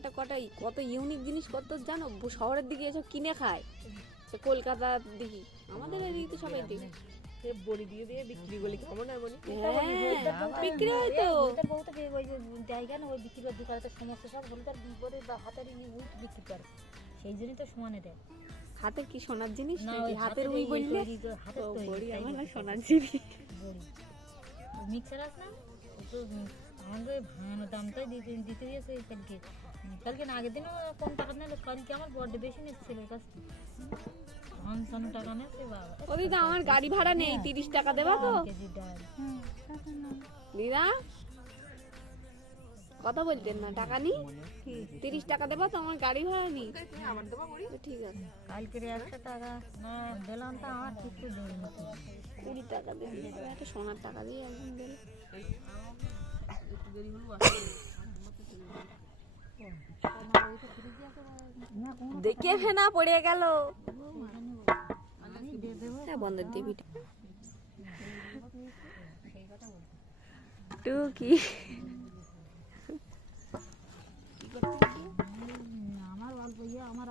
একটা কত ইউনিক জিনিস কত জানো, শহরের দিকে এসব কিনে খায়, কলকাতার দিকে, আমাদের এদিকে তো সবাই দিকে বড়ি দিয়ে দিয়ে বিক্রি করলে কেমন হয় বলি? বিক্রি হয় তো ওই যে জায়গা না, ওই বিক্রি করে দোকানে সমস্ত সব হলুদার বড়ি বা হাতের উইট বিক্রি করে, সেই জন্যই তো সমানে দেয়। হাতের কি সোনার জিনিস না, নাকি? ওই হাতের উই বললে হাতের ও, তৈরি, বড়ি তাই আমার না বলছি। সোনার জিনিস। বড়ি মিক্সার আছে না, ও তো আমাকে ভাঙানো দামটাই দিতে দিতে দিয়েছে কালকে না, আগের দিনও কম টাকা নিলে, কালকে আমার বড্ড বেশি নিচ্ছিল ওর কাছ থেকে, ৫৫ টাকা নিয়েছে বাবা। ও দিদা, আমার গাড়ি ভাড়া নেই, 30 টাকা দেবা তো? 3 কেজি ডাল। দিদা কথা বলতেন না, টাকা নি 30 টাকা দেবা তো, আমার গাড়ি ভাড়া নেই। আমার দেবো বড়ি? তো ঠিক আছে, কালকে 100 টাকা না দিলাম, তো আমার কিছু দেয়নি। 20 টাকা দেবে, একটা সোনার টাকা দিয়ে একদম দিল। দেখে ফেনা পড়ে গেল, বন্ধের দেবী টুকি। আমার অল্প আমার